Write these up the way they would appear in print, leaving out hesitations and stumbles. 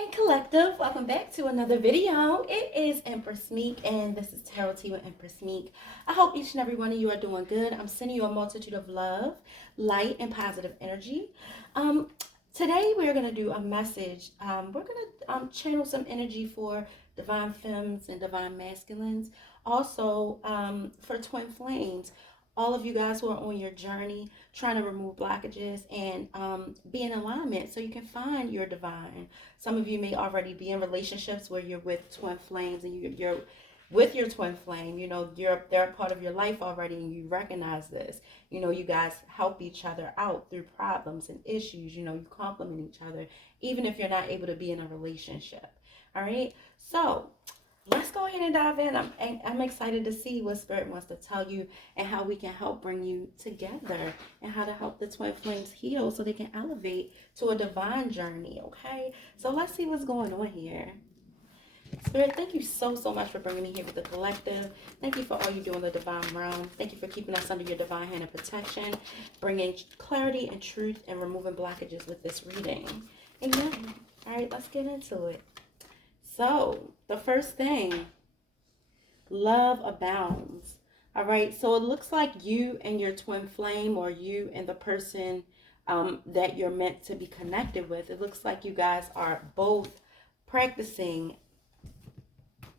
Hey collective, welcome back to another video. It is Empress Meek and this is Tarot Tea with Empress Meek. I hope each and every one of you are doing good. I'm sending you a multitude of love, light, and positive energy. Today we're going to do a message. We're going to channel some energy for divine femmes and divine masculines. Also for twin flames. All of you guys who are on your journey trying to remove blockages and be in alignment so you can find your divine. Some of you may already be in relationships where you're with twin flames and you're with your twin flame. You know, they're a part of your life already and you recognize this. You know, you guys help each other out through problems and issues. You know, you complement each other even if you're not able to be in a relationship. All right, so let's go ahead and dive in. I'm excited to see what Spirit wants to tell you and how we can help bring you together and how to help the twin flames heal so they can elevate to a divine journey, okay? So let's see what's going on here. Spirit, thank you so much for bringing me here with the collective. Thank you for all you do in the divine realm. Thank you for keeping us under your divine hand of protection, bringing clarity and truth and removing blockages with this reading. Amen. All right, let's get into it. So, the first thing, love abounds. All right, so it looks like you and your twin flame or you and the person that you're meant to be connected with, it looks like you guys are both practicing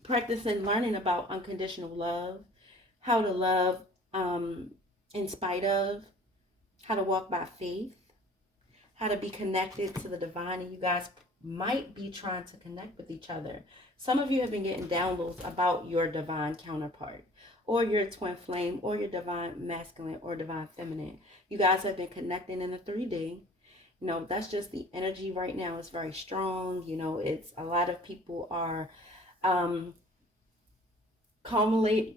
learning about unconditional love, how to love in spite of, how to walk by faith, how to be connected to the divine, and you guys might be trying to connect with each other. Some of you have been getting downloads about your divine counterpart or your twin flame or your divine masculine or divine feminine. You guys have been connecting in the 3D. You know, that's just the energy right now. It's very strong. You know, it's a lot of people are coming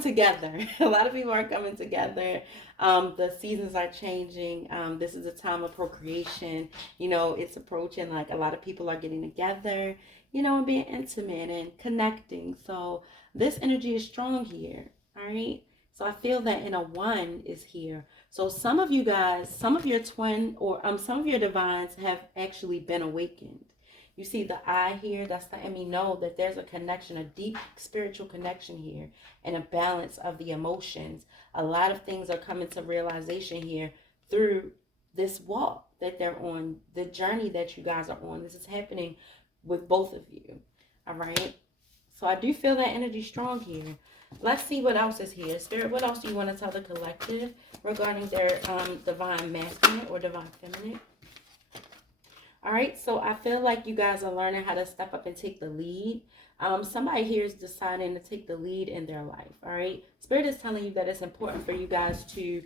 together. A lot of people are coming together. The seasons are changing. This is a time of procreation. You know, it's approaching, like a lot of people are getting together, you know, and being intimate and connecting. So this energy is strong here. All right. So I feel that in a one is here. So some of you guys, some of your twin or some of your divines have actually been awakened. You see the eye here, that's letting me know that there's a connection, a deep spiritual connection here, and a balance of the emotions. A lot of things are coming to realization here through this walk that they're on, the journey that you guys are on. This is happening with both of you, all right? So I do feel that energy strong here. Let's see what else is here. Spirit, what else do you want to tell the collective regarding their divine masculine or divine feminine? All right, so I feel like you guys are learning how to step up and take the lead. Somebody here is deciding to take the lead in their life, all right? Spirit is telling you that it's important for you guys to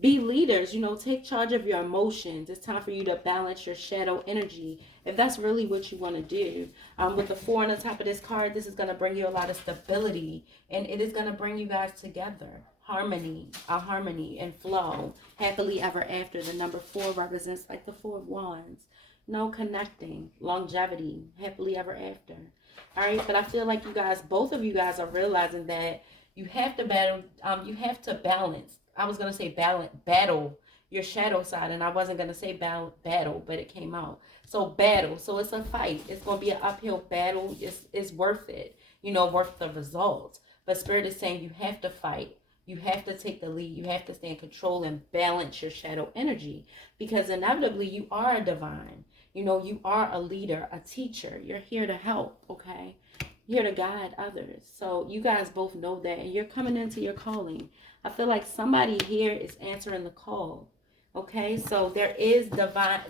be leaders, you know, take charge of your emotions. It's time for you to balance your shadow energy, if that's really what you want to do. With the 4 on the top of this card, this is going to bring you a lot of stability, and it is going to bring you guys together. Harmony and flow, happily ever after. The number 4 represents like the 4 of Wands. No, connecting, longevity, happily ever after. All right, but I feel like you guys, both of you guys are realizing that you have to balance. I was going to say battle your shadow side, and I wasn't going to say battle, but it came out. So battle, so it's a fight. It's going to be an uphill battle. It's worth it, you know, worth the results. But Spirit is saying you have to fight. You have to take the lead. You have to stay in control and balance your shadow energy, because inevitably you are a divine. You know, you are a leader, a teacher. You're here to help, okay? You're here to guide others. So you guys both know that, and you're coming into your calling. I feel like somebody here is answering the call, okay? So there is divine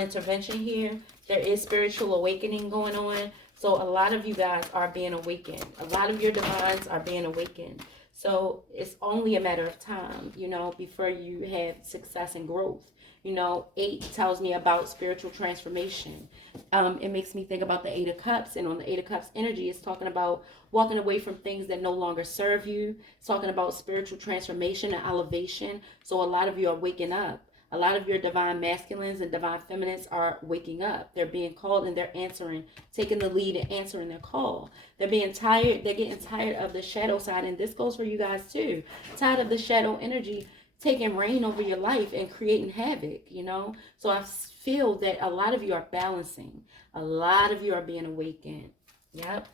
intervention here. There is spiritual awakening going on. So a lot of you guys are being awakened. A lot of your divines are being awakened. So it's only a matter of time, you know, before you have success and growth. You know, 8 tells me about spiritual transformation. It makes me think about the 8 of Cups. And on the 8 of Cups energy, it's talking about walking away from things that no longer serve you. It's talking about spiritual transformation and elevation. So a lot of you are waking up. A lot of your divine masculines and divine feminines are waking up. They're being called and they're answering, taking the lead and answering their call. They're being tired. They're getting tired of the shadow side. And this goes for you guys too. Tired of the shadow energy. taking reign over your life and creating havoc, you know? So I feel that a lot of you are balancing. A lot of you are being awakened. Yep.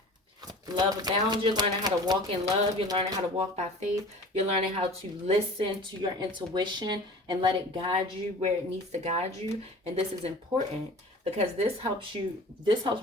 Love abounds. You're learning how to walk in love. You're learning how to walk by faith. You're learning how to listen to your intuition and let it guide you where it needs to guide you. And this is important because this helps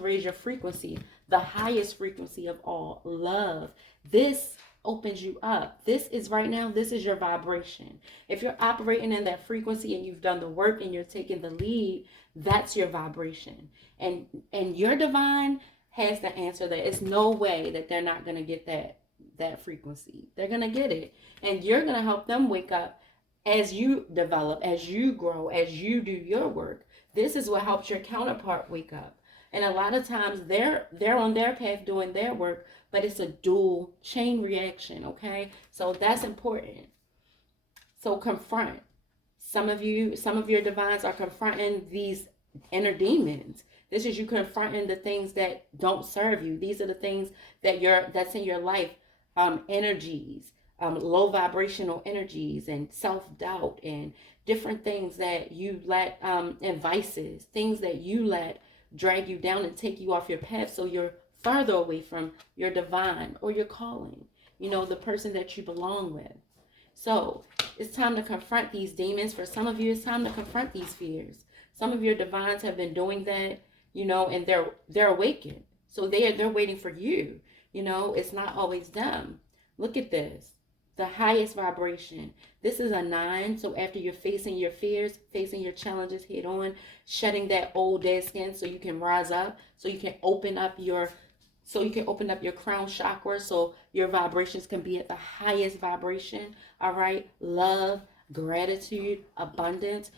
raise your frequency, the highest frequency of all, love. This opens you up. This is right now, this is your vibration. If you're operating in that frequency and you've done the work and you're taking the lead, that's your vibration. And your divine has the answer. That it's no way that they're not going to get that frequency. They're going to get it. And you're going to help them wake up as you develop, as you grow, as you do your work. This is what helps your counterpart wake up. And a lot of times they're on their path doing their work, but it's a dual chain reaction, okay? So that's important. So confront. Some of your divines are confronting these inner demons. This is you confronting the things that don't serve you. These are the things that's in your life, energies, low vibrational energies, and self-doubt, and different things that you let, and vices, things that you let drag you down and take you off your path, so you're farther away from your divine or your calling, you know, the person that you belong with. So it's time to confront these demons. For some of you, it's time to confront these fears. Some of your divines have been doing that, you know, and they're awakened. So they're waiting for you. You know, it's not always them. Look at this. The highest vibration. This is a 9. So after you're facing your fears, facing your challenges head on, shedding that old dead skin so you can rise up, so you can open up your crown chakra, so your vibrations can be at the highest vibration. All right. Love, gratitude, abundance,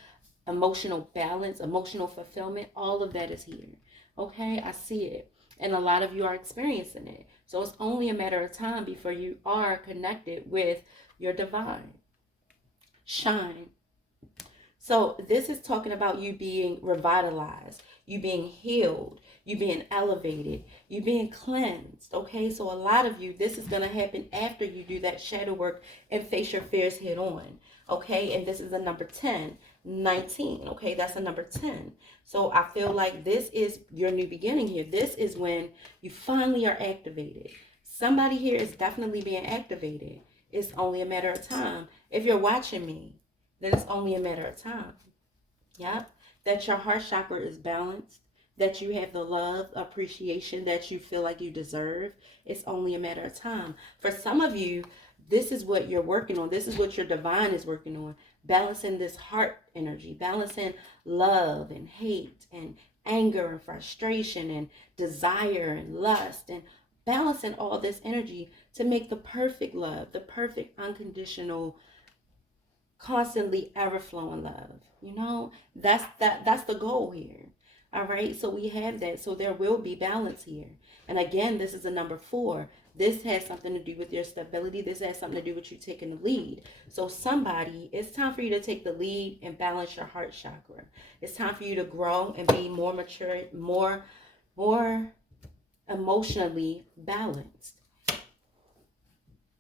emotional balance, emotional fulfillment, all of that is here. Okay, I see it. And a lot of you are experiencing it. So it's only a matter of time before you are connected with your divine. Shine. So this is talking about you being revitalized, you being healed, you being elevated, you being cleansed. Okay, so a lot of you, this is going to happen after you do that shadow work and face your fears head on. Okay, and this is the number 10, 19. Okay, that's a number 10. So I feel like this is your new beginning here. This is when you finally are activated. Somebody here is definitely being activated. It's only a matter of time. If you're watching me, then it's only a matter of time. Yep. That your heart chakra is balanced, that you have the love, appreciation that you feel like you deserve. It's only a matter of time. For some of you, this is what you're working on. This is what your divine is working on. Balancing this heart energy, balancing love and hate and anger and frustration and desire and lust, and balancing all this energy to make the perfect love, the perfect unconditional, constantly ever flowing love. You know, that's the goal here. All right, so we have that. So there will be balance here. And again, this is a number 4. This has something to do with your stability. This has something to do with you taking the lead. So somebody, it's time for you to take the lead and balance your heart chakra. It's time for you to grow and be more mature, more emotionally balanced.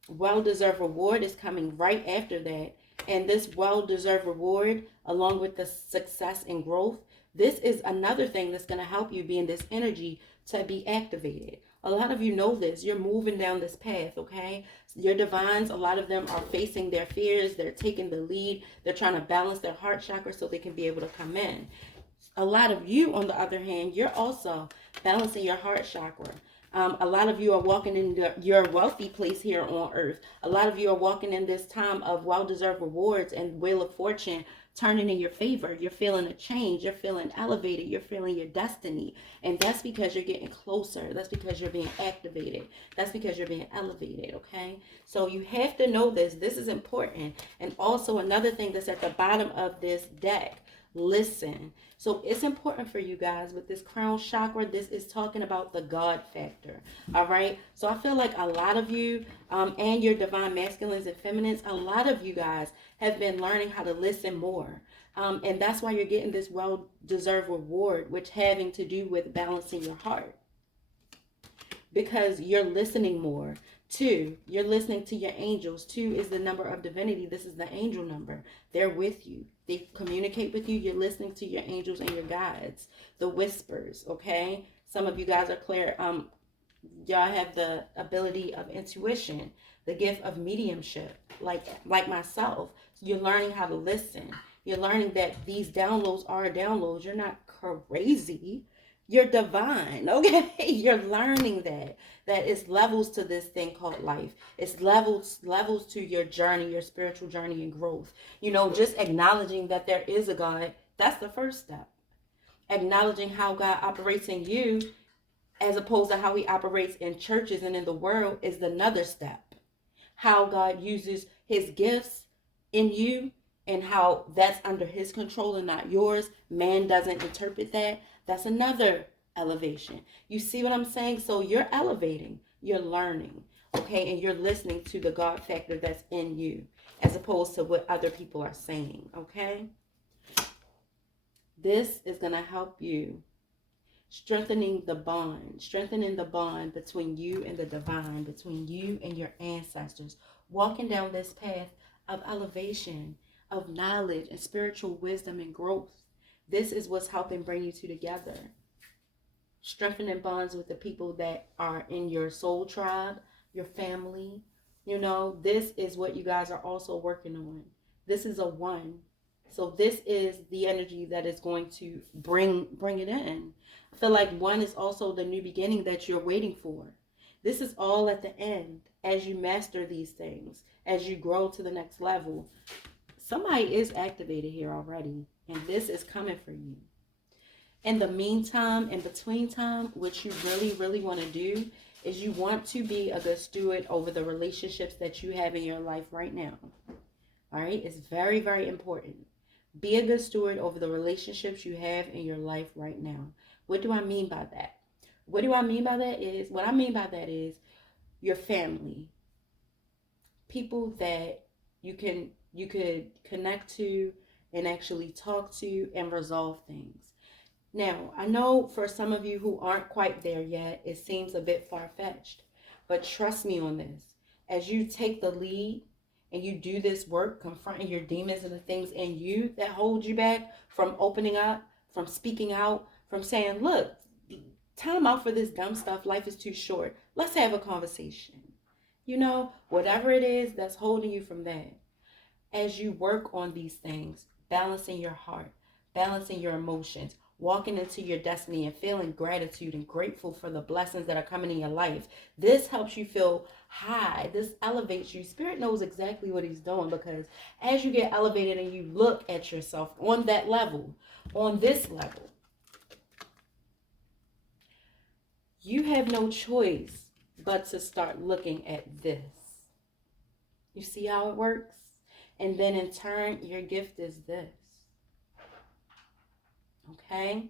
Well-deserved reward is coming right after that. And this well-deserved reward, along with the success and growth, this is another thing that's going to help you be in this energy to be activated. A lot of you know this. You're moving down this path, okay? Your divines, a lot of them are facing their fears. They're taking the lead. They're trying to balance their heart chakra so they can be able to come in. A lot of you, on the other hand, you're also balancing your heart chakra. A lot of you are walking in your wealthy place here on earth. A lot of you are walking in this time of well-deserved rewards and wheel of fortune turning in your favor. You're feeling a change. You're feeling elevated. You're feeling your destiny. And that's because you're getting closer. That's because you're being activated. That's because you're being elevated, okay? So you have to know this. This is important. And also another thing that's at the bottom of this deck, listen. So it's important for you guys with this crown chakra. This is talking about the God factor. All right. So I feel like a lot of you and your divine masculines and feminines, a lot of you guys have been learning how to listen more. And that's why you're getting this well-deserved reward, which having to do with balancing your heart. Because you're listening more Two, you're listening to your angels. Two is the number of divinity. This is the angel number. They're with you. They communicate with you. You're listening to your angels and your guides. The whispers, okay? Some of you guys are clear. Y'all have the ability of intuition, the gift of mediumship, like myself. You're learning how to listen. You're learning that these downloads are downloads. You're not crazy. You're divine, okay? You're learning that it's levels to this thing called life. It's levels to your journey, your spiritual journey and growth. You know, just acknowledging that there is a God, that's the first step. Acknowledging how God operates in you as opposed to how he operates in churches and in the world is another step. How God uses his gifts in you and how that's under his control and not yours. Man doesn't interpret that. That's another elevation. You see what I'm saying? So you're elevating, you're learning, okay? And you're listening to the God factor that's in you as opposed to what other people are saying, okay? This is going to help you strengthening the bond between you and the divine, between you and your ancestors, walking down this path of elevation, of knowledge and spiritual wisdom and growth. This is what's helping bring you two together. Strengthening bonds with the people that are in your soul tribe, your family. You know, this is what you guys are also working on. This is a one. So this is the energy that is going to bring it in. I feel like one is also the new beginning that you're waiting for. This is all at the end as you master these things, as you grow to the next level. Somebody is activated here already, and this is coming for you. In the meantime, in between time, what you really, really want to do is you want to be a good steward over the relationships that you have in your life right now. All right? It's very, very important. Be a good steward over the relationships you have in your life right now. What do I mean by that? What I mean by that is your family. People that you could connect to and actually talk to and resolve things. Now, I know for some of you who aren't quite there yet, it seems a bit far-fetched. But trust me on this. As you take the lead and you do this work, confronting your demons and the things in you that hold you back from opening up, from speaking out, from saying, look, time out for this dumb stuff. Life is too short. Let's have a conversation. You know, whatever it is that's holding you from that. As you work on these things, balancing your heart, balancing your emotions, walking into your destiny and feeling gratitude and grateful for the blessings that are coming in your life. This helps you feel high. This elevates you. Spirit knows exactly what he's doing, because as you get elevated and you look at yourself on that level, on this level, you have no choice but to start looking at this. You see how it works? And then in turn, your gift is this. Okay?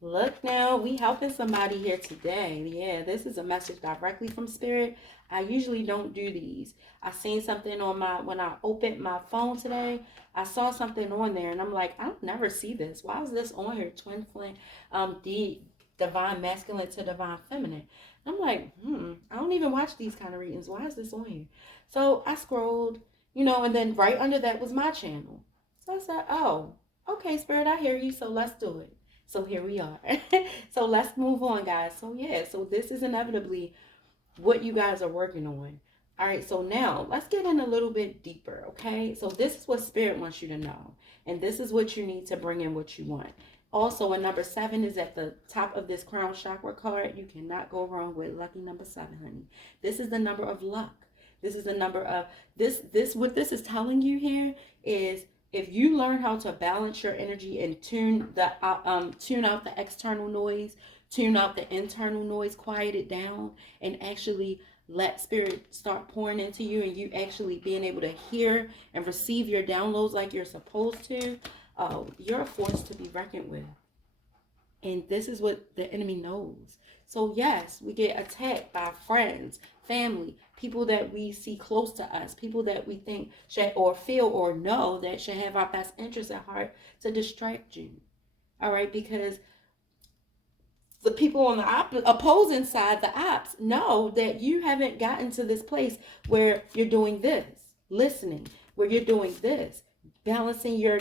Look now, we helping somebody here today. Yeah, this is a message directly from Spirit. I usually don't do these. I seen something on when I opened my phone today, I saw something on there and I'm like, I don't never see this. Why is this on here? Twin flame, the divine masculine to divine feminine. I'm like, I don't even watch these kind of readings. Why is this on here? So I scrolled, and then right under that was my channel. So I said, oh, okay, Spirit, I hear you. So let's do it. So here we are. So let's move on, guys. So yeah, so this is inevitably what you guys are working on. All right, so now let's get in a little bit deeper, okay? So this is what Spirit wants you to know. And this is what you need to bring in what you want. Also, a number 7 is at the top of this crown chakra card. You cannot go wrong with lucky number 7, honey. This is the number of luck. This is the number of, what this is telling you here is, if you learn how to balance your energy and tune out the external noise, tune out the internal noise, quiet it down, and actually let Spirit start pouring into you, and you actually being able to hear and receive your downloads like you're supposed to, you're a force to be reckoned with. And this is what the enemy knows. So yes, we get attacked by friends, family, people that we see close to us, people that we think should, or feel or know that should have our best interests at heart, to distract you. All right, because the people on the opposing side, the ops, know that you haven't gotten to this place where you're doing this, listening, where you're doing this, balancing your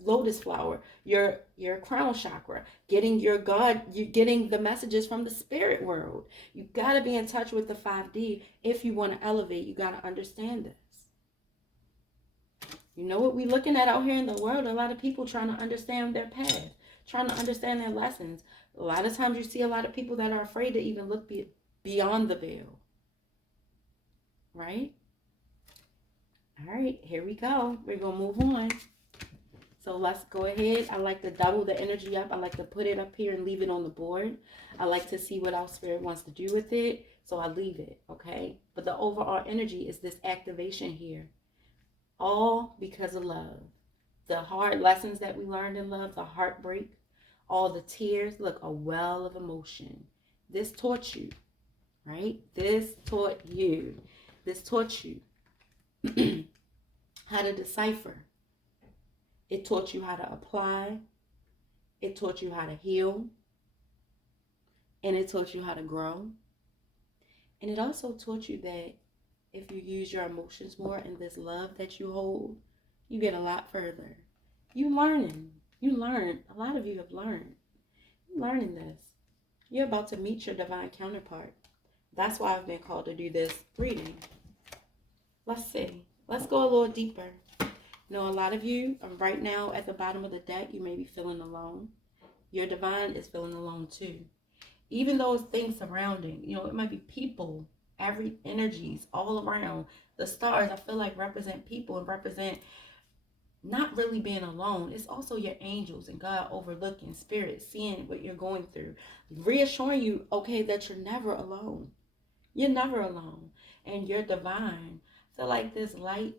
lotus flower, your crown chakra, getting your God, you getting the messages from the spirit world. You got to be in touch with the 5D if you want to elevate. You got to understand this. You know what we're looking at out here in the world? A lot of people trying to understand their path, trying to understand their lessons. A lot of times you see a lot of people that are afraid to even look beyond the veil. Right? All right, here we go. We're going to move on. So let's go ahead. I like to double the energy up. I like to put it up here and leave it on the board. I like to see what our spirit wants to do with it. So I leave it, okay? But the overall energy is this activation here. All because of love. The hard lessons that we learned in love, the heartbreak, all the tears. Look, a well of emotion. This taught you, right? This taught you. This taught you how to decipher. It taught you how to apply. It taught you how to heal. And it taught you how to grow. And it also taught you that if you use your emotions more in this love that you hold, you get a lot further. You learning. You learn. A lot of you have learned. You're learning this. You're about to meet your divine counterpart. That's why I've been called to do this reading. Let's see. Let's go a little deeper. You know, a lot of you are right now at the bottom of the deck. You may be feeling alone. Your divine is feeling alone too. Even those things surrounding, you know, it might be people, every energies all around. The stars, I feel like, represent people and represent not really being alone. It's also your angels and God overlooking, spirit, seeing what you're going through, reassuring you, okay, that you're never alone. You're never alone. And you're divine. So like this light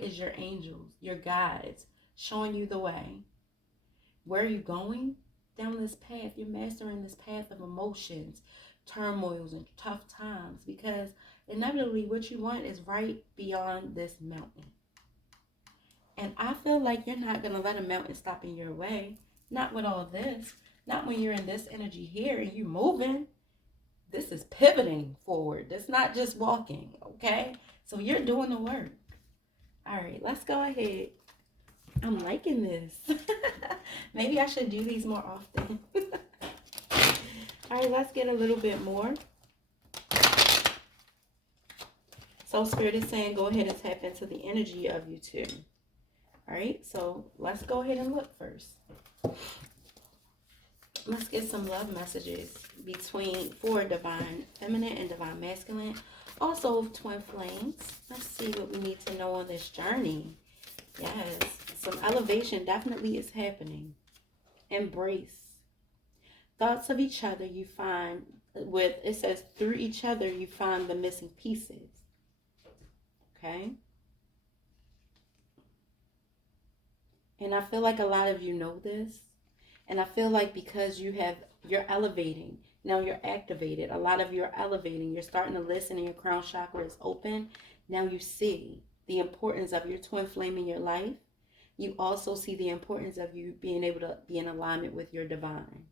is your angels, your guides, showing you the way. Where are you going? Down this path. You're mastering this path of emotions, turmoils, and tough times, because inevitably what you want is right beyond this mountain. And I feel like you're not going to let a mountain stop in your way. Not with all this. Not when you're in this energy here and you're moving. This is pivoting forward. It's not just walking, okay? So you're doing the work. All right, let's go ahead. I'm liking this. Maybe I should do these more often. All right, let's get a little bit more. So Spirit is saying go ahead and tap into the energy of you two. All right, so let's go ahead and look first. Let's get some love messages for divine feminine and divine masculine. Also twin flames. Let's see what we need to know on this journey. Yes, some elevation definitely is happening. Embrace. Thoughts of each other you find with, it says through each other you find the missing pieces. Okay. And I feel like a lot of you know this. And I feel like because you're elevating. Now you're activated. A lot of you are elevating. You're starting to listen and your crown chakra is open. Now you see the importance of your twin flame in your life. You also see the importance of you being able to be in alignment with your divine.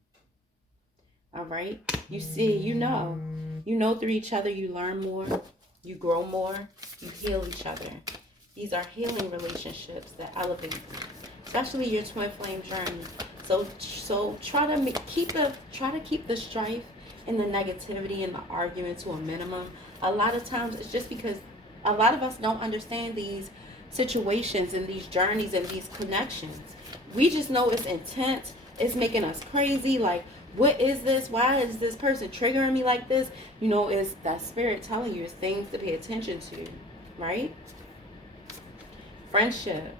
All right? You see, you know through each other you learn more, you grow more, you heal each other. These are healing relationships that elevate you, especially your twin flame journey. So try to keep the strife and the negativity and the argument to a minimum. A lot of times it's just because a lot of us don't understand these situations and these journeys and these connections. We just know it's intense. It's making us crazy. Like, what is this? Why is this person triggering me like this? You know, it's that spirit telling you it's things to pay attention to, right? Friendship.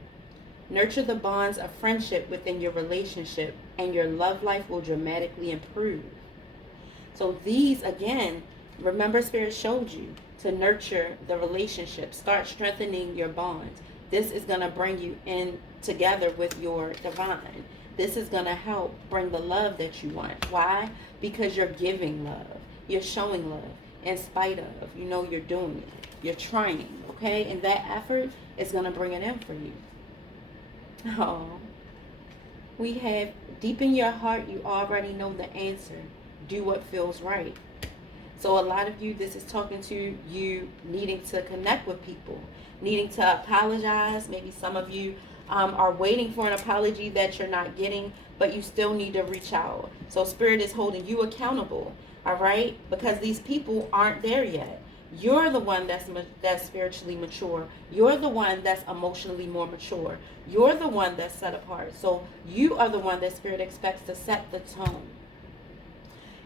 Nurture the bonds of friendship within your relationship and your love life will dramatically improve. So these, again, remember Spirit showed you to nurture the relationship. Start strengthening your bonds. This is going to bring you in together with your divine. This is going to help bring the love that you want. Why? Because you're giving love. You're showing love in spite of. You know you're doing it. You're trying, okay? And that effort is going to bring it in for you. Oh. We have deep in your heart, you already know the answer. Do what feels right. So a lot of you, this is talking to you needing to connect with people, needing to apologize. Maybe some of you are waiting for an apology that you're not getting, but you still need to reach out. So Spirit is holding you accountable, all right? Because these people aren't there yet. You're the one that's spiritually mature. You're the one that's emotionally more mature. You're the one that's set apart. So you are the one that Spirit expects to set the tone.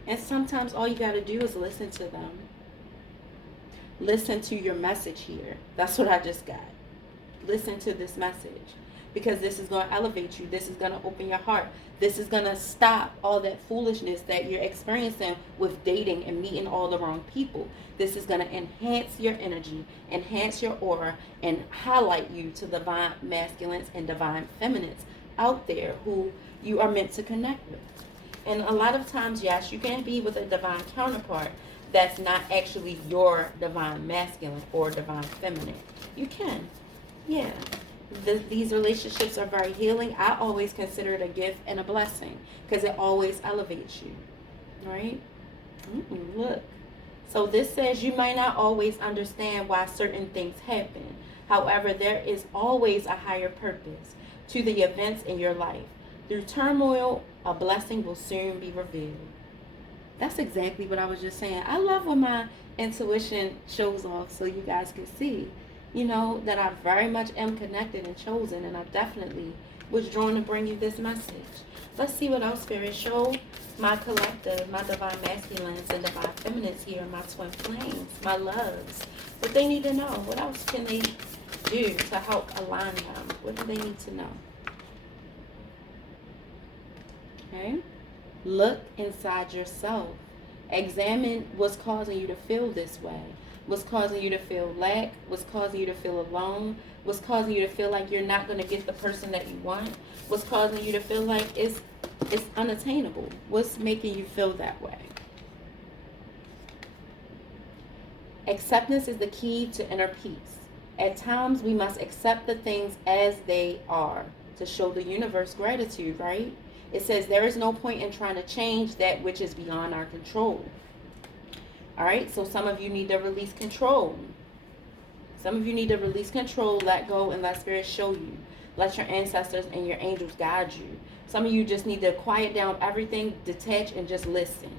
And sometimes all you got to do is listen to them. Listen to your message here. That's what I just got. Listen to this message. Because this is going to elevate you. This is going to open your heart. This is going to stop all that foolishness that you're experiencing with dating and meeting all the wrong people. This is going to enhance your energy, enhance your aura, and highlight you to divine masculines and divine feminines out there who you are meant to connect with. And a lot of times, yes, you can be with a divine counterpart that's not actually your divine masculine or divine feminine. You can. Yeah. These relationships are very healing. I always consider it a gift and a blessing because it always elevates you. Right? Look. So this says you might not always understand why certain things happen. However, there is always a higher purpose to the events in your life. Through turmoil, a blessing will soon be revealed. That's exactly what I was just saying. I love when my intuition shows off so you guys can see, that I very much am connected and chosen, and I definitely was drawn to bring you this message. Let's see what else Spirit showed my collective, my divine masculines and divine feminines here, my twin flames, my loves. What they need to know. What else can they do to help align them? What do they need to know? Okay. Look inside yourself. Examine what's causing you to feel this way. What's causing you to feel lack? What's causing you to feel alone? What's causing you to feel like you're not going to get the person that you want? What's causing you to feel like it's unattainable? What's making you feel that way? Acceptance is the key to inner peace. At times, we must accept the things as they are to show the universe gratitude, right? It says there is no point in trying to change that which is beyond our control. All right, so some of you need to release control. Some of you need to release control, let go, and let Spirit show you. Let your ancestors and your angels guide you. Some of you just need to quiet down everything, detach, and just listen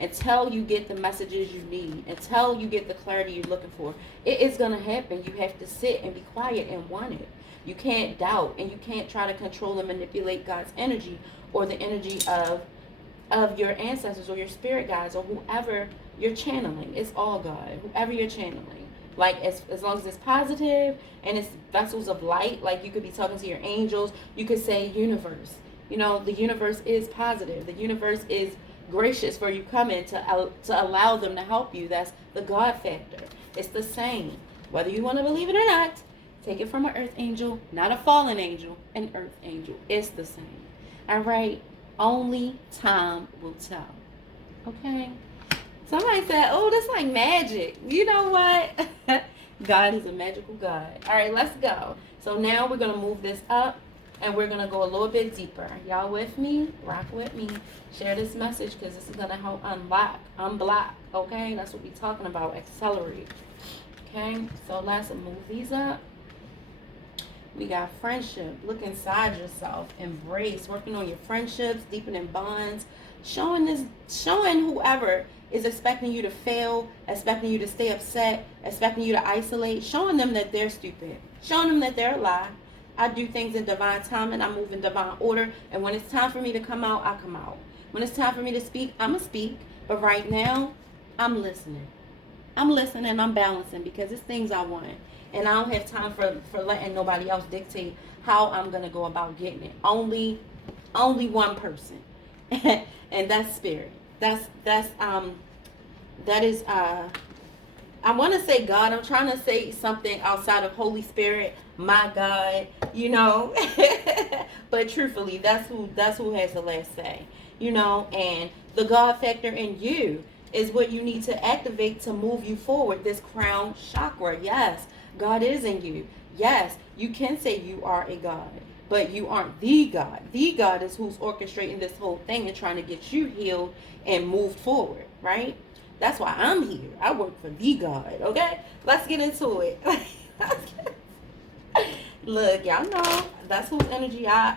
until you get the messages you need, until you get the clarity you're looking for. It is going to happen. You have to sit and be quiet and want it. You can't doubt, and you can't try to control and manipulate God's energy or the energy of your ancestors or your spirit guides or whoever you're channeling. It's all God, whoever you're channeling. Like, as long as it's positive and it's vessels of light, like you could be talking to your angels, you could say universe. The universe is positive. The universe is gracious for you coming to allow them to help you. That's the God factor. It's the same. Whether you want to believe it or not, take it from an earth angel, not a fallen angel, an earth angel. It's the same. All right? Only time will tell. Okay? Somebody said, oh, that's like magic. You know what? God is a magical God. All right, let's go. So now we're going to move this up, and we're going to go a little bit deeper. Y'all with me? Rock with me. Share this message because this is going to help unblock. Okay? That's what we're talking about. Accelerate. Okay? So let's move these up. We got friendship. Look inside yourself. Embrace. Working on your friendships. Deepening bonds. Showing whoever is expecting you to fail, expecting you to stay upset, expecting you to isolate, showing them that they're stupid, showing them that they're a lie. I do things in divine timing. I move in divine order. And when it's time for me to come out, I come out. When it's time for me to speak, I'm going to speak. But right now, I'm listening. I'm listening. I'm balancing because it's things I want. And I don't have time for letting nobody else dictate how I'm going to go about getting it. Only one person. And that's Spirit. That is I want to say God. I'm trying to say something outside of Holy Spirit, my God, but truthfully, that's who has the last say, and the God factor in you is what you need to activate to move you forward. This crown chakra. Yes, God is in you. Yes, you can say you are a God. but you aren't the God. The God is who's orchestrating this whole thing and trying to get you healed and moved forward, right? That's why I'm here. I work for the God, okay? Let's get into it. Look, y'all know that's whose energy I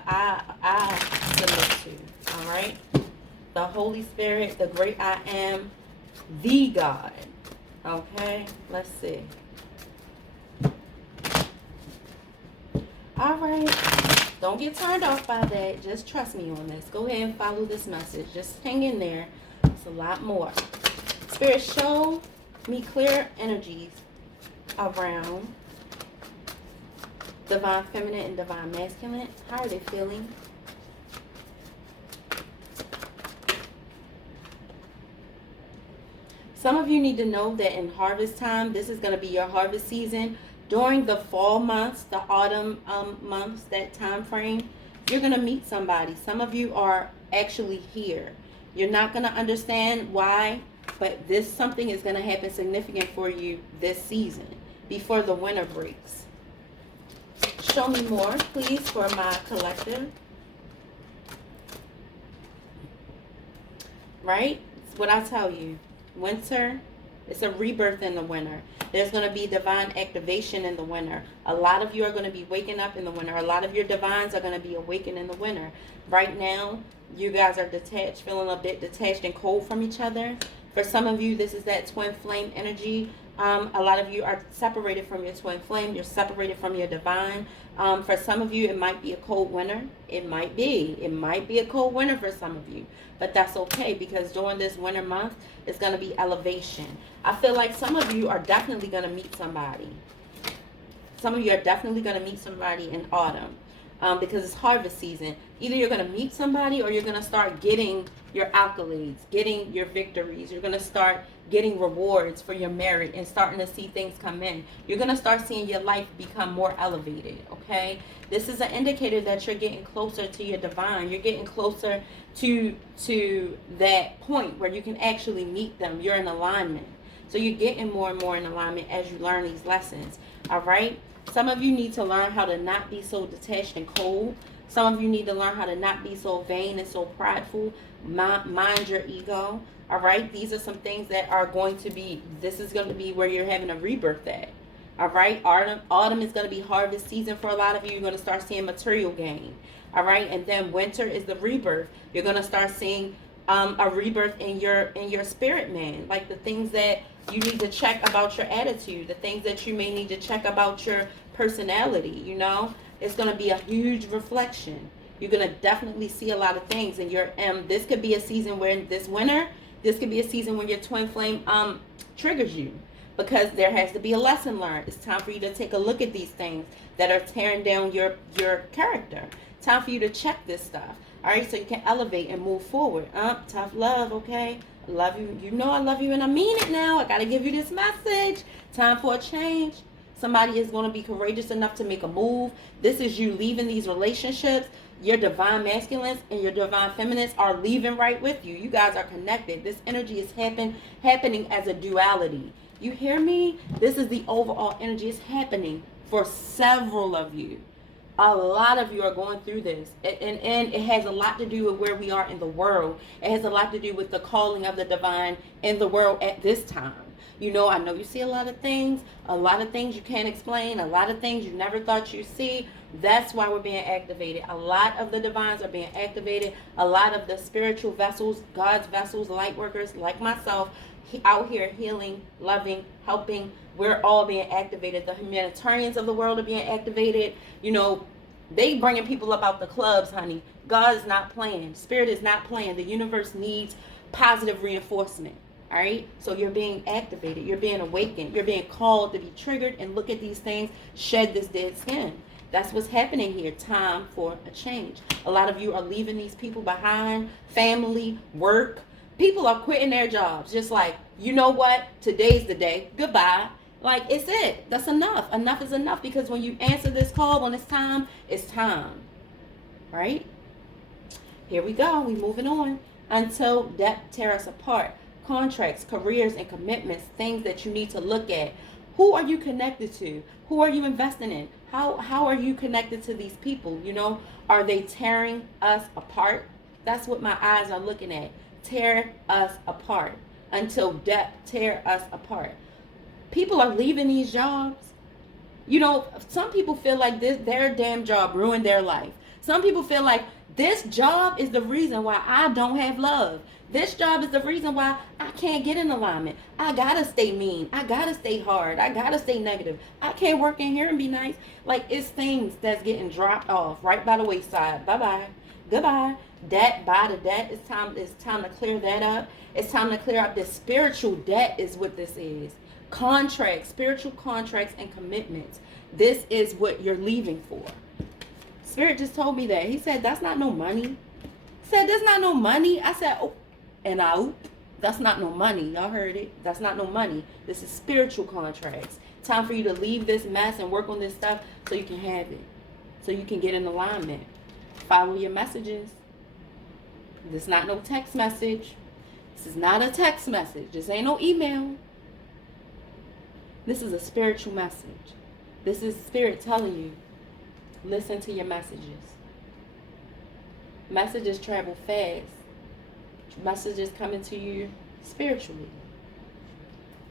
submit to, all right? The Holy Spirit, the great I am, the God, okay? Let's see. All right. Don't get turned off by that. Just trust me on this. Go ahead and follow this message. Just hang in there. It's a lot more. Spirit, show me clear energies around divine feminine and divine masculine. How are they feeling? Some of you need to know that in harvest time, this is going to be your harvest season. During the fall months, the autumn months, that time frame, you're going to meet somebody. Some of you are actually here. You're not going to understand why, but this something is going to happen significant for you this season before the winter breaks. Show me more, please, for my collective. Right? It's what I tell you. Winter, it's a rebirth in the winter. There's going to be divine activation in the winter. A lot of you are going to be waking up in the winter. A lot of your divines are going to be awakened in the winter. Right now, you guys are detached, feeling a bit detached and cold from each other. For some of you, this is that twin flame energy. A lot of you are separated from your twin flame. You're separated from your divine. For some of you, it might be a cold winter. It might be. It might be a cold winter for some of you. But that's okay, because during this winter month, it's going to be elevation. I feel like some of you are definitely going to meet somebody. Some of you are definitely going to meet somebody in autumn. Because it's harvest season. Either you're going to meet somebody or you're going to start getting your accolades, getting your victories. You're going to start getting rewards for your merit and starting to see things come in. You're going to start seeing your life become more elevated, okay? This is an indicator that you're getting closer to your divine. You're getting closer to that point where you can actually meet them. You're in alignment. So you're getting more and more in alignment as you learn these lessons, all right? Some of you need to learn how to not be so detached and cold. Some of you need to learn how to not be so vain and so prideful. Mind your ego. All right. These are some things that are going to be, this is going to be where you're having a rebirth at. All right. Autumn is going to be harvest season for a lot of you. You're going to start seeing material gain. All right. And then winter is the rebirth. You're going to start seeing a rebirth in your spirit, man. Like the things that you need to check about your attitude, the things that you may need to check about your personality, you know. It's going to be a huge reflection. You're going to definitely see a lot of things. And this could be a season where this winter, this could be a season when your twin flame triggers you. Because there has to be a lesson learned. It's time for you to take a look at these things that are tearing down your character. Time for you to check this stuff. All right, so you can elevate and move forward. Tough love, okay? I love you. You know I love you and I mean it now. I got to give you this message. Time for a change. Somebody is going to be courageous enough to make a move. This is you leaving these relationships. Your divine masculines and your divine feminines are leaving right with you. You guys are connected. This energy is happening as a duality. You hear me? This is the overall energy. It's happening for several of you. A lot of you are going through this. And it has a lot to do with where we are in the world. It has a lot to do with the calling of the divine in the world at this time. You know you see a lot of things you can't explain, a lot of things you never thought you'd see. That's why we're being activated. A lot of the divines are being activated. A lot of the spiritual vessels, God's vessels, light workers like myself, out here healing, loving, helping. We're all being activated. The humanitarians of the world are being activated. You know, they bringing people up out the clubs, honey. God is not playing. Spirit is not playing. The universe needs positive reinforcement. All right, so you're being activated, you're being awakened, you're being called to be triggered and look at these things, shed this dead skin. That's what's happening here. Time for a change. A lot of you are leaving these people behind, family, work. People are quitting their jobs. Just like, you know what? Today's the day. Goodbye. Like, it's it. That's enough. Enough is enough, because when you answer this call, when it's time, right? Here we go. We moving on. Until death tear us apart. Contracts, careers, and commitments, things that you need to look at. Who are you connected to? Who are you investing in? How are you connected to these people? You know, are they tearing us apart? That's what my eyes are looking at. Tear us apart until death tear us apart. People are leaving these jobs. You know, some people feel like their damn job ruined their life. Some people feel like this job is the reason why I don't have love. This job is the reason why I can't get in alignment. I gotta stay mean. I gotta stay hard. I gotta stay negative. I can't work in here and be nice. Like, it's things that's getting dropped off right by the wayside. Bye bye. Goodbye. Debt, bye to debt. It's time to clear that up. It's time to clear up this spiritual debt is what this is. Contracts, spiritual contracts and commitments. This is what you're leaving for. Spirit just told me that. He said, that's not no money. He said, there's not no money. I said, oh, and that's not no money. Y'all heard it. That's not no money. This is spiritual contracts. Time for you to leave this mess and work on this stuff so you can have it. So you can get in alignment. Follow your messages. This is not no text message. This is not a text message. This ain't no email. This is a spiritual message. This is Spirit telling you, listen to your messages. Messages travel fast. Messages coming to you spiritually.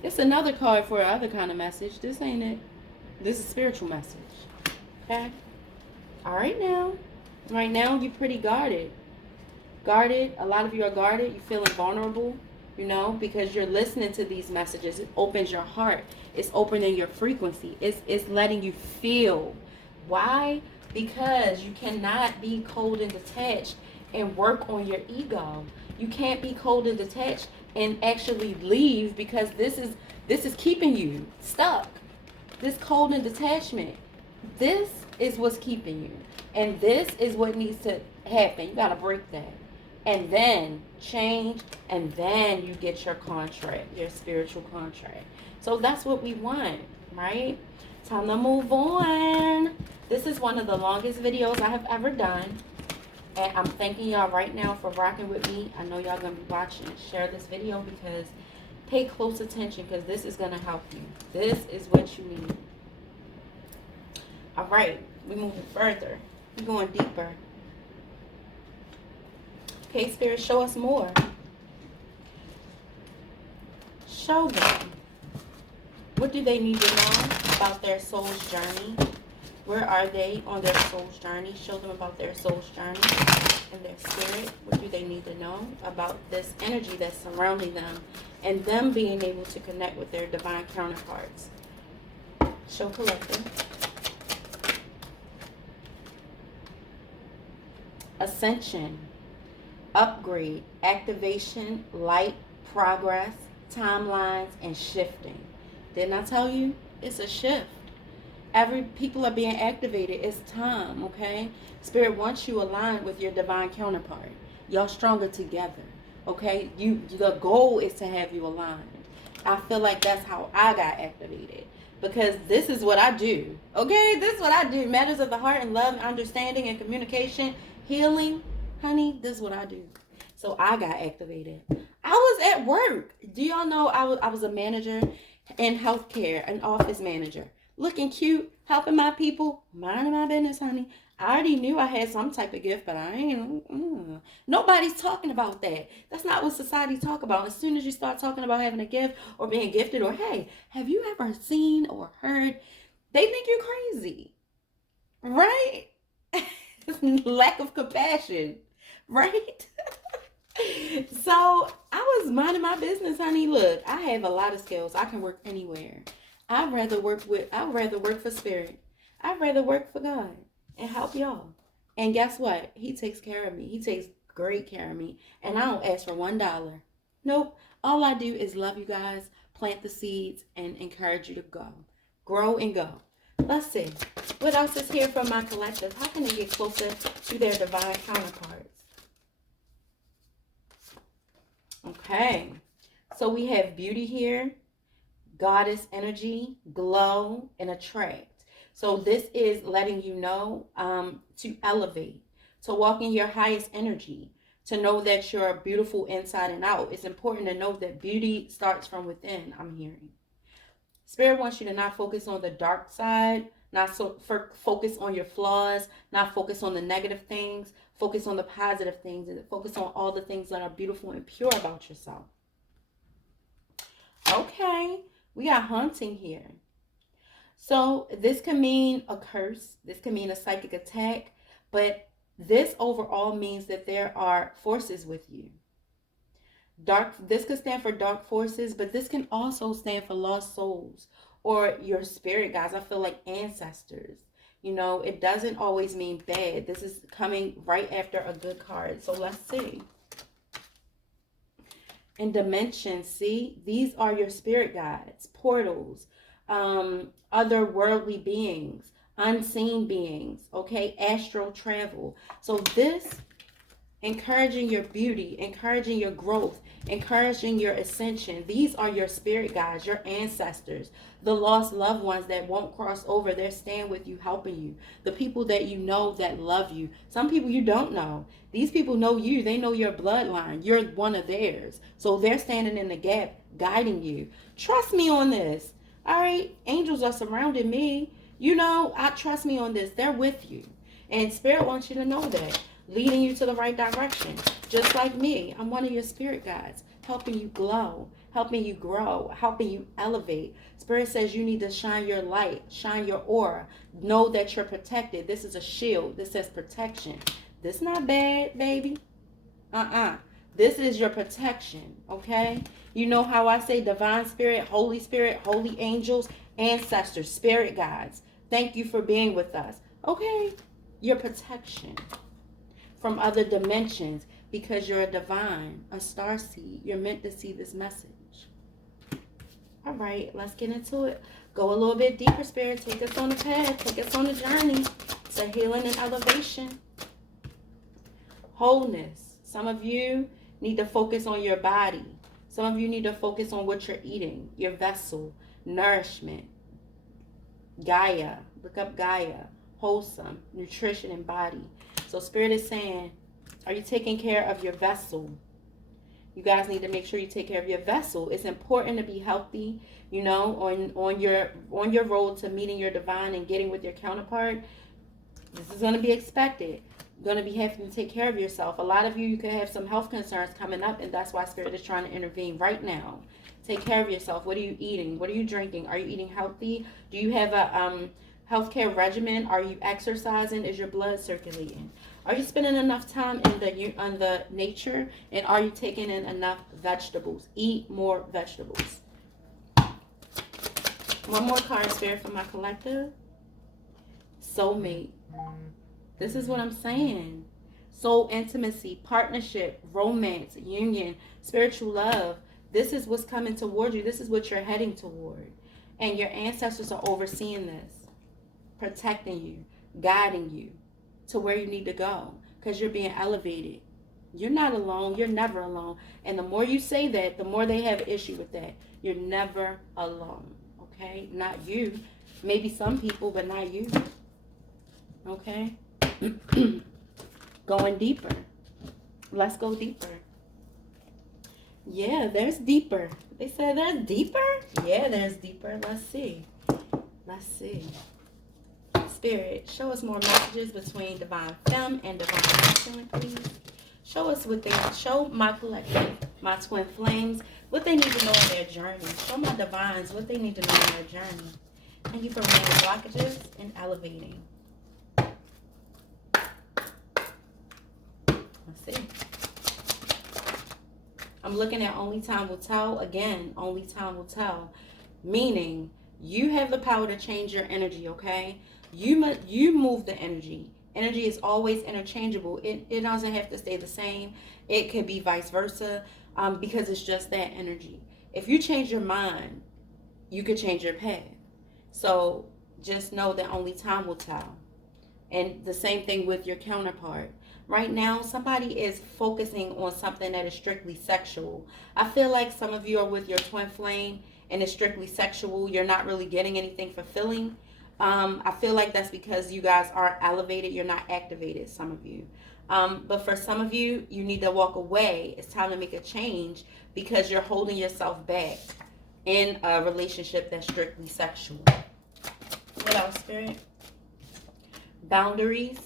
It's another card for another kind of message. This ain't it. This is spiritual message. Okay? All right now. Right now, you're pretty guarded. Guarded. A lot of you are guarded. You're feeling vulnerable, you know, because you're listening to these messages. It opens your heart. It's opening your frequency. It's letting you feel. Why? Because you cannot be cold and detached and work on your ego. You can't be cold and detached and actually leave, because this is keeping you stuck. This cold and detachment. This is what's keeping you. And this is what needs to happen. You got to break that. And then change, and then you get your contract, your spiritual contract. So that's what we want, right? Time to move on. This is one of the longest videos I have ever done. And I'm thanking y'all right now for rocking with me. I know y'all going to be watching and share this video, because pay close attention, because this is going to help you. This is what you need. All right, we're moving further. We're going deeper. Okay, Spirit, show us more. Show them. What do they need to know about their soul's journey? Where are they on their soul's journey? Show them about their soul's journey and their spirit. What do they need to know about this energy that's surrounding them, and them being able to connect with their divine counterparts? Show collective. Ascension. Upgrade, activation, light, progress, timelines, and shifting. Didn't I tell you? It's a shift. People are being activated. It's time, okay? Spirit wants you aligned with your divine counterpart. Y'all stronger together, okay? The goal is to have you aligned. I feel like that's how I got activated, because this is what I do, okay? This is what I do. Matters of the heart and love and understanding and communication, healing. Honey, this is what I do. So I got activated. I was at work. Do y'all know I was a manager in healthcare, an office manager. Looking cute, helping my people, minding my business, honey. I already knew I had some type of gift, but I ain't. Nobody's talking about that. That's not what society talk about. As soon as you start talking about having a gift or being gifted, or, hey, have you ever seen or heard? They think you're crazy. Right? Lack of compassion. Right? So I was minding my business, honey. Look, I have a lot of skills. I can work anywhere. I'd rather work for Spirit. I'd rather work for God and help y'all. And guess what? He takes care of me. He takes great care of me. And I don't ask for $1. Nope. All I do is love you guys, plant the seeds, and encourage you to go. Grow and go. Let's see. What else is here from my collective? How can they get closer to their divine counterparts? Okay. So we have beauty here, goddess energy, glow, and attract. So this is letting you know to elevate, to walk in your highest energy, to know that you're beautiful inside and out. It's important to know that beauty starts from within, I'm hearing. Spirit wants you to not focus on the dark side, not focus on your flaws, not focus on the negative things, focus on the positive things, and focus on all the things that are beautiful and pure about yourself. Okay, we got haunting here. So this can mean a curse, this can mean a psychic attack, but this overall means that there are forces with you. This could stand for dark forces, but this can also stand for lost souls or your spirit guides. I feel like ancestors. You know, it doesn't always mean bad. This is coming right after a good card. So let's see. In dimensions, see, these are your spirit guides, portals, other worldly beings, unseen beings, okay, astral travel. So this encouraging your beauty, encouraging your growth, encouraging your ascension. These are your spirit guides, your ancestors, the lost loved ones that won't cross over. They're staying with you, helping you. The people that you know that love you. Some people you don't know. These people know you. They know your bloodline. You're one of theirs. So they're standing in the gap, guiding you. Trust me on this. All right? Angels are surrounding me. You know, trust me on this. They're with you. And Spirit wants you to know that. Leading you to the right direction. Just like me, I'm one of your spirit guides, helping you glow, helping you grow, helping you elevate. Spirit says you need to shine your light, shine your aura. Know that you're protected. This is a shield. This says protection. This is not bad, baby. This is your protection, okay? You know how I say divine spirit, holy angels, ancestors, spirit guides. Thank you for being with us. Okay, your protection from other dimensions, because you're a divine, a star seed. You're meant to see this message. All right, let's get into it. Go a little bit deeper, Spirit. Take us on the path. Take us on the journey to healing and elevation. Wholeness. Some of you need to focus on your body. Some of you need to focus on what you're eating, your vessel, nourishment. Gaia. Look up Gaia. Wholesome, nutrition and body. So Spirit is saying, are you taking care of your vessel? You guys need to make sure you take care of your vessel. It's important to be healthy, you know, on your road to meeting your divine and getting with your counterpart. This is going to be expected. You're going to be having to take care of yourself. A lot of you could have some health concerns coming up, and that's why Spirit is trying to intervene right now. Take care of yourself. What are you eating? What are you drinking? Are you eating healthy? Do you have a healthcare regimen? Are you exercising? Is your blood circulating? Are you spending enough time on the nature? And are you taking in enough vegetables? Eat more vegetables. One more card, Spirit, for my collective. Soulmate. This is what I'm saying. Soul intimacy, partnership, romance, union, spiritual love. This is what's coming toward you. This is what you're heading toward. And your ancestors are overseeing this, protecting you, guiding you to where you need to go, because you're being elevated. You're not alone. You're never alone. And the more you say that, the more they have an issue with that. You're never alone. Okay? Not you. Maybe some people, but not you. Okay? Going deeper. Let's go deeper. Yeah, there's deeper. They said there's deeper? Yeah, there's deeper. Let's see. Let's see. Spirit, show us more messages between divine femme and divine masculine, please. Show us what show my collective, my twin flames, what they need to know in their journey. Show my divines what they need to know in their journey. Thank you for removing blockages and elevating. Let's see. I'm looking at only time will tell. Again, only time will tell. Meaning, you have the power to change your energy, okay? You move the energy. Energy is always interchangeable. It doesn't have to stay the same. It could be vice versa, because it's just that energy. If you change your mind, you could change your path. So just know that only time will tell. And the same thing with your counterpart. Right now, somebody is focusing on something that is strictly sexual. I feel like some of you are with your twin flame and it's strictly sexual. You're not really getting anything fulfilling. I feel like that's because you guys are elevated. You're not activated, some of you. But for some of you, you need to walk away. It's time to make a change because you're holding yourself back. in a relationship that's strictly sexual. What else, Spirit? Boundaries.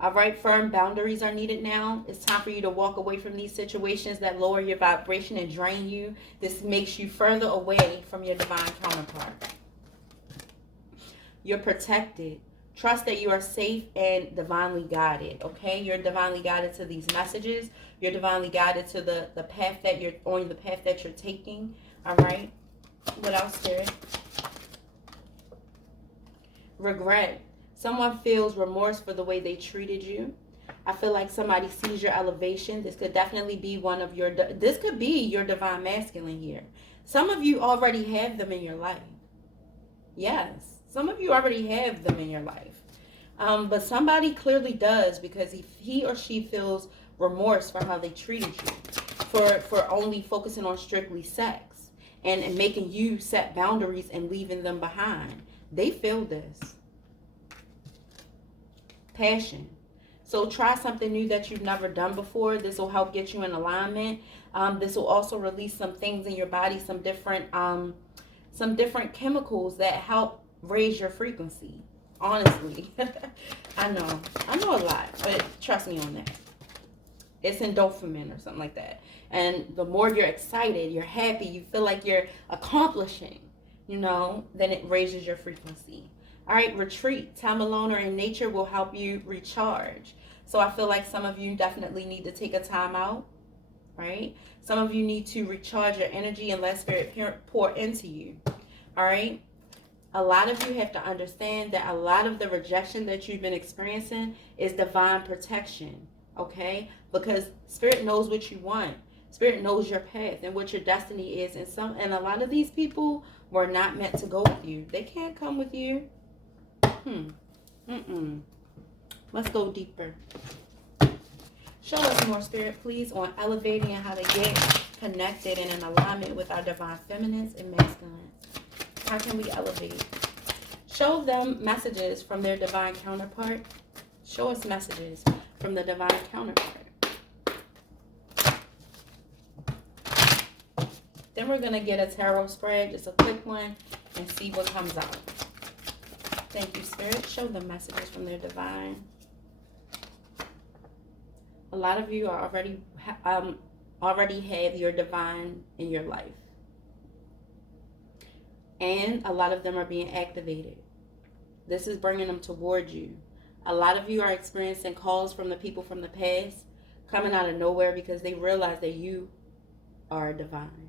All right, firm boundaries are needed now. It's time for you to walk away from these situations that lower your vibration and drain you. This makes you further away from your divine counterpart. You're protected. Trust that you are safe and divinely guided, okay? You're divinely guided to these messages. You're divinely guided to the path that you're on, the path that you're taking, all right? What else, Spirit? Regret. Someone feels remorse for the way they treated you. I feel like somebody sees your elevation. This could definitely be one of your, this could be your divine masculine here. Some of you already have them in your life. Yes, some of you already have them in your life. But somebody clearly does, because he or she feels remorse for how they treated you. For only focusing on strictly sex and making you set boundaries and leaving them behind. They feel this. Passion. So try something new that you've never done before. This will help get you in alignment. This will also release some things in your body, some different chemicals that help raise your frequency. Honestly, I know a lot, but trust me on that. It's endorphin or something like that. And the more you're excited, you're happy, you feel like you're accomplishing, then it raises your frequency. All right, retreat. Time alone or in nature will help you recharge. So I feel like some of you definitely need to take a time out, right? Some of you need to recharge your energy and let Spirit pour into you, all right? A lot of you have to understand that a lot of the rejection that you've been experiencing is divine protection, okay? Because Spirit knows what you want. Spirit knows your path and what your destiny is. And a lot of these people were not meant to go with you. They can't come with you. Let's go deeper. Show us more, Spirit, please, on elevating and how to get connected and in alignment with our divine feminines and masculines. How can we elevate? Show them messages from their divine counterpart. Show us messages from the divine counterpart. Then we're going to get a tarot spread, just a quick one, and see what comes out. Thank you, Spirit. Show them messages from their divine. A lot of you are already have your divine in your life. And a lot of them are being activated. This is bringing them toward you. A lot of you are experiencing calls from the people from the past coming out of nowhere because they realize that you are divine.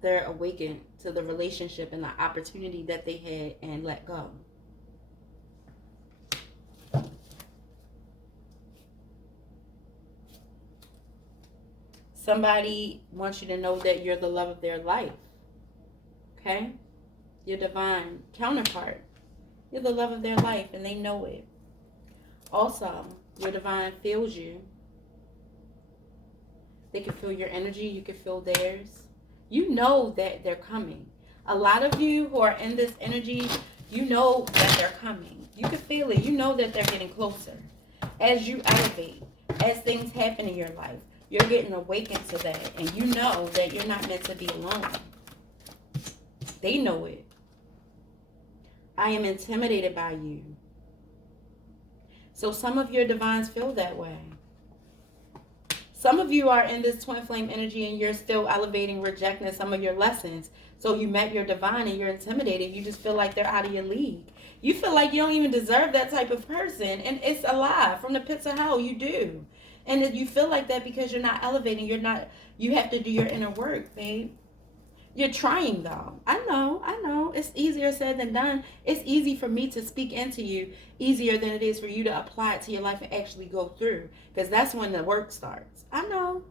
They're awakened to the relationship and the opportunity that they had and let go. Somebody wants you to know that you're the love of their life. Okay? Your divine counterpart. You're the love of their life and they know it. Also, your divine feels you. They can feel your energy. You can feel theirs. You know that they're coming. A lot of you who are in this energy, you know that they're coming. You can feel it. You know that they're getting closer. As you elevate, as things happen in your life, you're getting awakened to that. And you know that you're not meant to be alone. They know it. I am intimidated by you. So some of your divines feel that way. Some of you are in this twin flame energy and you're still elevating, rejecting some of your lessons. So you met your divine and you're intimidated. You just feel like they're out of your league. You feel like you don't even deserve that type of person. And it's a lie. From the pits of hell, you do. And you feel like that because you're not elevating. You have to do your inner work, babe. You're trying, though. I know. It's easier said than done. It's easy for me to speak into you, easier than it is for you to apply it to your life and actually go through. Because that's when the work starts. I know.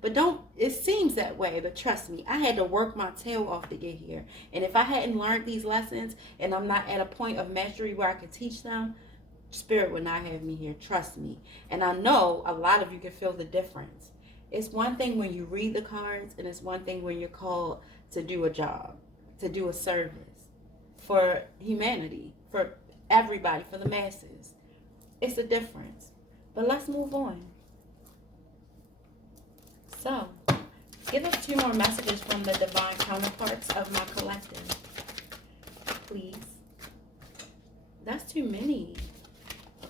But it seems that way, but trust me, I had to work my tail off to get here. And if I hadn't learned these lessons and I'm not at a point of mastery where I can teach them, Spirit would not have me here. Trust me. And I know a lot of you can feel the difference. It's one thing when you read the cards, and it's one thing when you're called to do a job, to do a service for humanity, for everybody, for the masses. It's a difference. But let's move on. So, give us 2 more more messages from the divine counterparts of my collective, please. That's too many.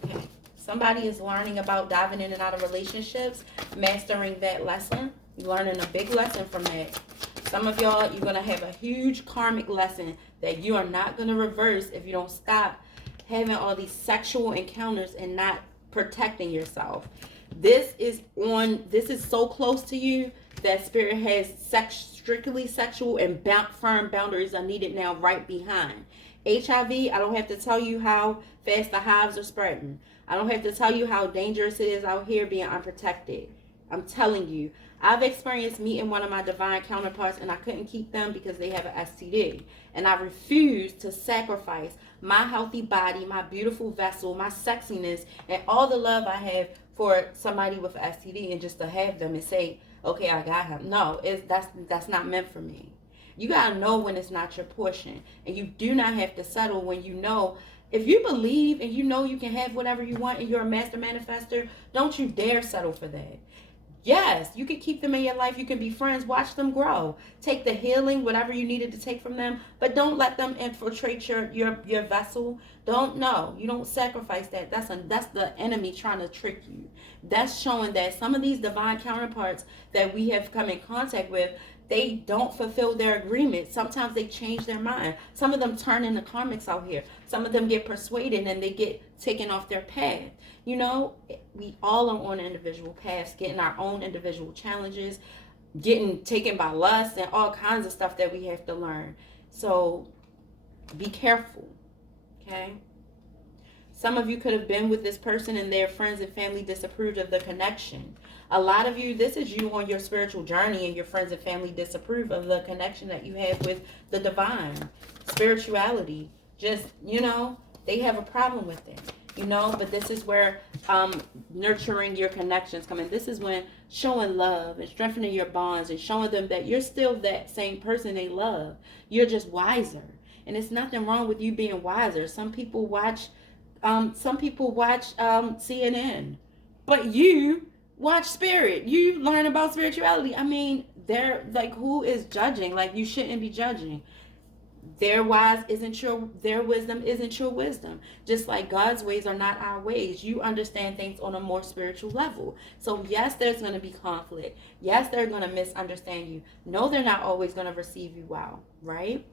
Okay. Somebody is learning about diving in and out of relationships, mastering that lesson. You're learning a big lesson from that. Some of y'all, you're going to have a huge karmic lesson that you are not going to reverse if you don't stop having all these sexual encounters and not protecting yourself. This is so close to you that spirit has strictly sexual and firm boundaries are needed now right behind. HIV, I don't have to tell you how fast the hives are spreading. I don't have to tell you how dangerous it is out here being unprotected. I'm telling you. I've experienced meeting one of my divine counterparts and I couldn't keep them because they have an STD. And I refused to sacrifice my healthy body, my beautiful vessel, my sexiness, and all the love I have for somebody with an STD and just to have them and say, okay, I got him. No, that's not meant for me. You got to know when it's not your portion. And you do not have to settle when you know. If you believe and you know you can have whatever you want and you're a master manifester, don't you dare settle for that. Yes, you can keep them in your life. You can be friends. Watch them grow. Take the healing, whatever you needed to take from them. But don't let them infiltrate your vessel. You don't sacrifice that. That's the enemy trying to trick you. That's showing that some of these divine counterparts that we have come in contact with, they don't fulfill their agreement. Sometimes they change their mind. Some of them turn into karmics out here. Some of them get persuaded and they get taken off their path. You know, we all are on individual paths, getting our own individual challenges, getting taken by lust and all kinds of stuff that we have to learn. So be careful, okay? Some of you could have been with this person and their friends and family disapproved of the connection. A lot of you, this is you on your spiritual journey and your friends and family disapprove of the connection that you have with the divine. Spirituality, just, they have a problem with it. But this is where nurturing your connections come in. This is when showing love and strengthening your bonds and showing them that you're still that same person they love. You're just wiser. And it's nothing wrong with you being wiser. Some people watch CNN, but you watch Spirit. You learn about spirituality. I mean, they're like, who is judging? Like, you shouldn't be judging. Their wisdom isn't your wisdom. Just like God's ways are not our ways. You understand things on a more spiritual level. So yes, there's going to be conflict. Yes, they're going to misunderstand you. No, they're not always going to receive you well, right?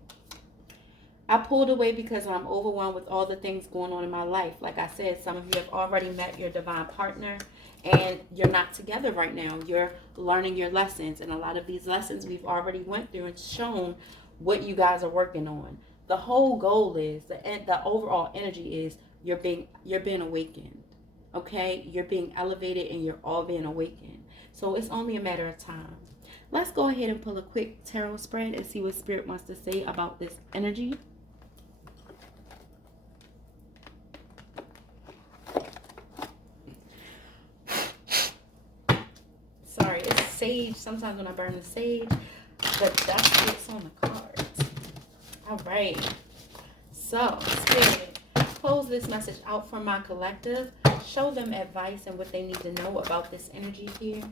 I pulled away because I'm overwhelmed with all the things going on in my life. Like I said, some of you have already met your divine partner and you're not together right now. You're learning your lessons, and a lot of these lessons we've already went through and shown what you guys are working on. The whole goal is, the overall energy is you're being awakened. Okay? You're being elevated and you're all being awakened. So it's only a matter of time. Let's go ahead and pull a quick tarot spread and see what Spirit wants to say about this energy. Sorry, it's sage. Sometimes when I burn the sage, the dust gets on the cards. All right. So, Spirit, close this message out for my collective. Show them advice and what they need to know about this energy here.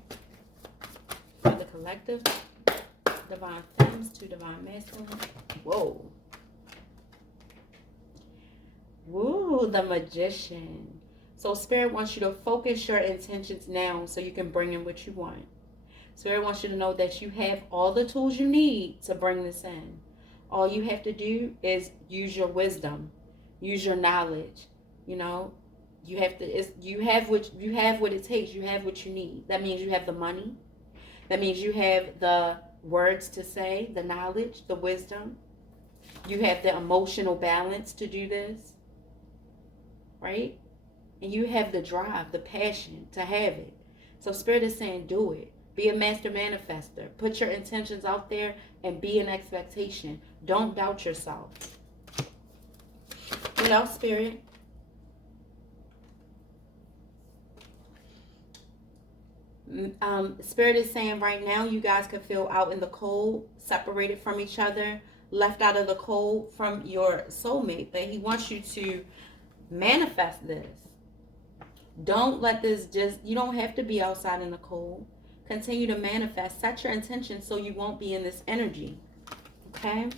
For the collective, divine femmes to divine masculine. Whoa. Woo, the Magician. So Spirit wants you to focus your intentions now so you can bring in what you want. Spirit wants you to know that you have all the tools you need to bring this in. All you have to do is use your wisdom, use your knowledge. You have what it takes. You have what you need. That means you have the money. That means you have the words to say, the knowledge, the wisdom. You have the emotional balance to do this, right? And you have the drive, the passion to have it. So Spirit is saying, do it. Be a master manifester. Put your intentions out there and be an expectation. Don't doubt yourself. What else, Spirit? Spirit is saying right now you guys can feel out in the cold, separated from each other, left out of the cold from your soulmate. But he wants you to manifest this. Don't let this you don't have to be outside in the cold. Continue to manifest. Set your intention so you won't be in this energy. Okay?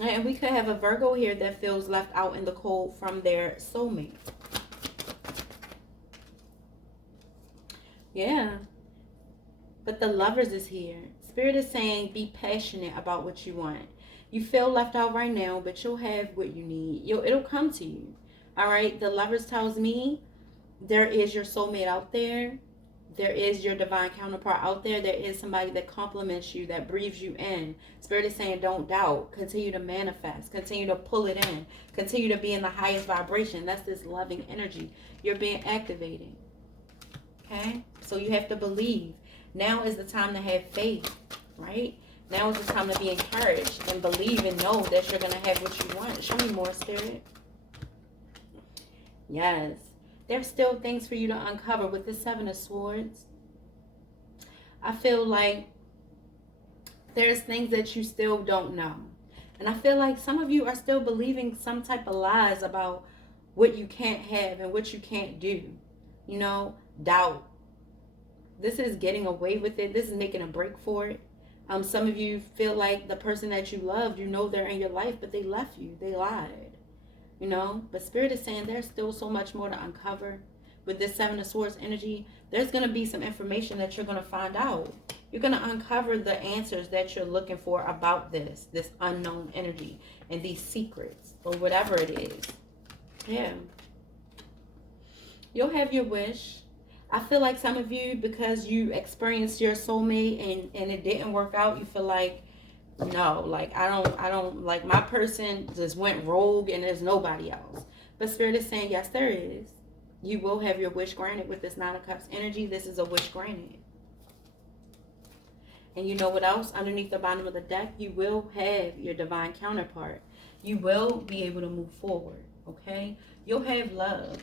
And we could have a Virgo here that feels left out in the cold from their soulmate. Yeah. But the Lovers is here. Spirit is saying be passionate about what you want. You feel left out right now, but you'll have what you need. It'll come to you. All right? The Lovers tells me there is your soulmate out there. There is your divine counterpart out there. There is somebody that compliments you, that breathes you in. Spirit is saying don't doubt. Continue to manifest. Continue to pull it in. Continue to be in the highest vibration. That's this loving energy. You're being activated. Okay? So you have to believe. Now is the time to have faith, right? Now is the time to be encouraged and believe and know that you're going to have what you want. Show me more, Spirit. Yes. There's still things for you to uncover with the Seven of Swords. I feel like there's things that you still don't know. And I feel like some of you are still believing some type of lies about what you can't have and what you can't do. You know, doubt. This is getting away with it. This is making a break for it. Some of you feel like the person that you loved, you know they're in your life, but they left you. They lied. You know, but Spirit is saying there's still so much more to uncover. With this Seven of Swords energy, there's going to be some information that you're going to find out. You're going to uncover the answers that you're looking for about this unknown energy and these secrets or whatever it is. Yeah. You'll have your wish. I feel like some of you, because you experienced your soulmate and it didn't work out, you feel like, no, like I don't like my person just went rogue and there's nobody else. But Spirit is saying, yes, there is. You will have your wish granted with this Nine of Cups energy. This is a wish granted. And you know what else? Underneath the bottom of the deck, you will have your divine counterpart. You will be able to move forward, okay? You'll have love.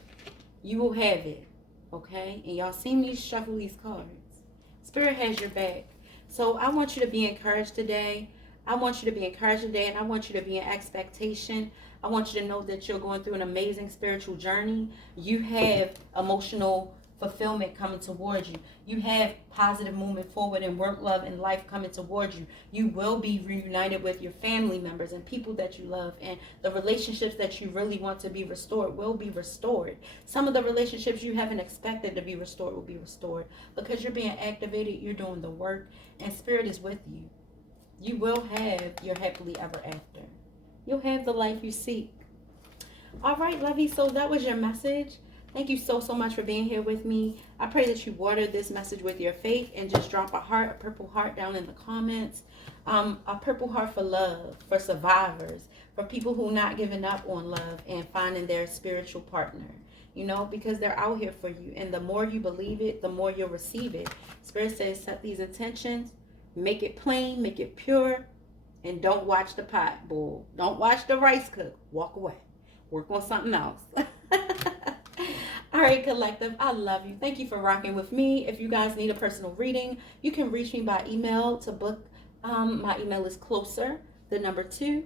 You will have it, okay? And y'all seen me shuffle these cards. Spirit has your back. So I want you to be encouraged today. I want you to be encouraged today, and I want you to be in expectation. I want you to know that you're going through an amazing spiritual journey. You have emotional fulfillment coming towards you. You have positive movement forward in work, love, and life coming towards you. You will be reunited with your family members and people that you love, and the relationships that you really want to be restored will be restored. Some of the relationships you haven't expected to be restored will be restored because you're being activated, you're doing the work, and Spirit is with you. You will have your happily ever after. You'll have the life you seek. All right, lovey. So that was your message. Thank you so much for being here with me. I pray that you water this message with your faith and just drop a heart, a purple heart down in the comments. A purple heart for love, for survivors, for people who are not giving up on love and finding their spiritual partner. You know, because they're out here for you. And the more you believe it, the more you'll receive it. Spirit says set these intentions. Make it plain, make it pure, and don't watch the pot boil. Don't watch the rice cook. Walk away. Work on something else. All right, collective, I love you. Thank you for rocking with me. If you guys need a personal reading, you can reach me by email to book. My email is closer2MyDestinys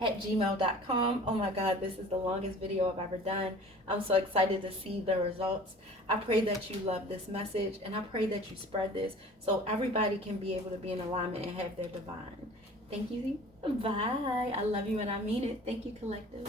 @gmail.com. Oh my God, this is the longest video I've ever done. I'm so excited to see the results. I pray that you love this message, and I pray that you spread this so everybody can be able to be in alignment and have their divine. Thank you. Bye. I love you and I mean it. Thank you, collective.